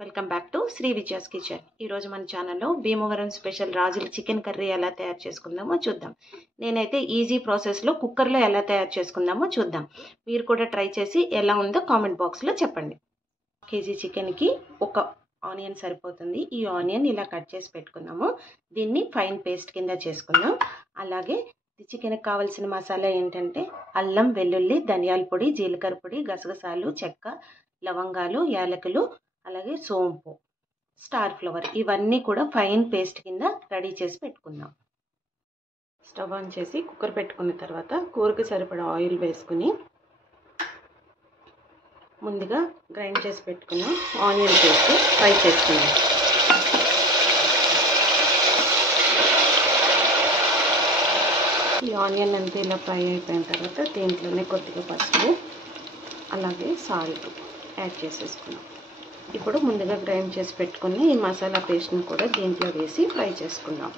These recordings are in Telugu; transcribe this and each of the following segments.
Welcome back to Sri Vijaya's kitchen. ఈరోజు మన ఛానల్లో భీమవరం స్పెషల్ రాజుల చికెన్ కర్రీ ఎలా తయారు చేసుకుందామో చూద్దాం. నేనైతే ఈజీ ప్రాసెస్లో కుక్కర్లో ఎలా తయారు చేసుకుందామో చూద్దాం. మీరు కూడా ట్రై చేసి ఎలా ఉందో కామెంట్ బాక్స్లో చెప్పండి. కేజీ చికెన్కి ఒక ఆనియన్ సరిపోతుంది. ఈ ఆనియన్ ఇలా కట్ చేసి పెట్టుకుందాము. దీన్ని ఫైన్ పేస్ట్ కింద చేసుకుందాం. అలాగే చికెన్కి కావాల్సిన మసాలా ఏంటంటే అల్లం, వెల్లుల్లి, ధనియాల పొడి, జీలకర్ర పొడి, గసగసాలు, చెక్క, లవంగాలు, యాలకులు, అలాగే సోంపు, స్టార్ ఫ్లవర్, ఇవన్నీ కూడా ఫైన్ పేస్ట్ కింద రెడీ చేసి పెట్టుకుందాం. స్టవ్ ఆన్ చేసి కుక్కర్ పెట్టుకున్న తర్వాత కూరకి సరిపడా ఆయిల్ వేసుకుని ముందుగా గ్రైండ్ చేసి పెట్టుకున్న ఆనియన్ పేస్ట్ ఫ్రై చేసుకుందాం. ఈ ఆనియన్ అంతా ఇలా ఫ్రై అయిపోయిన తర్వాత దీంట్లోనే కొద్దిగా పసుపు, అలాగే సాల్ట్ యాడ్ చేసేసుకున్నాం. ఇప్పుడు ముందుగా గ్రైండ్ చేసి పెట్టుకుని ఈ మసాలా పేస్ట్ని కూడా దీంట్లో వేసి ఫ్రై చేసుకుందాం.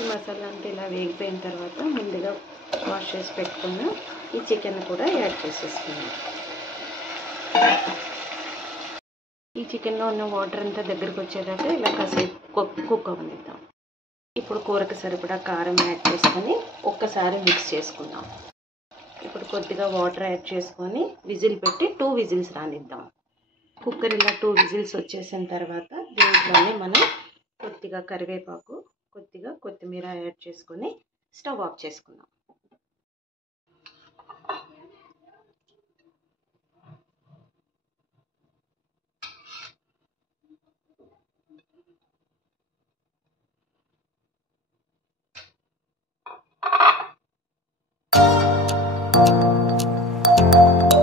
ఈ మసాలా అంతా ఇలా వేగిపోయిన తర్వాత ముందుగా వాష్ చేసి పెట్టుకున్న ఈ చికెన్ కూడా యాడ్ చేసేసుకుందాం. ఈ చికెన్లో ఉన్న వాటర్ అంతా దగ్గరకు వచ్చేదాకా ఇలా కాసేపు కుక్ అవ్వనిద్దాం. ఇప్పుడు కూరకు సరిపడా కారం యాడ్ చేసుకొని ఒక్కసారి మిక్స్ చేసుకుందాం. ఇప్పుడు కొద్దిగా వాటర్ యాడ్ చేసుకొని విజిల్ పెట్టి 2 విజిల్స్ రానిద్దాం. కుక్కర్ ఇలా 2 విజిల్స్ వచ్చేసిన తర్వాత దీంట్లోనే మనం కొద్దిగా కరివేపాకు, కొద్దిగా కొత్తిమీర యాడ్ చేసుకొని స్టవ్ ఆఫ్ చేసుకుందాం.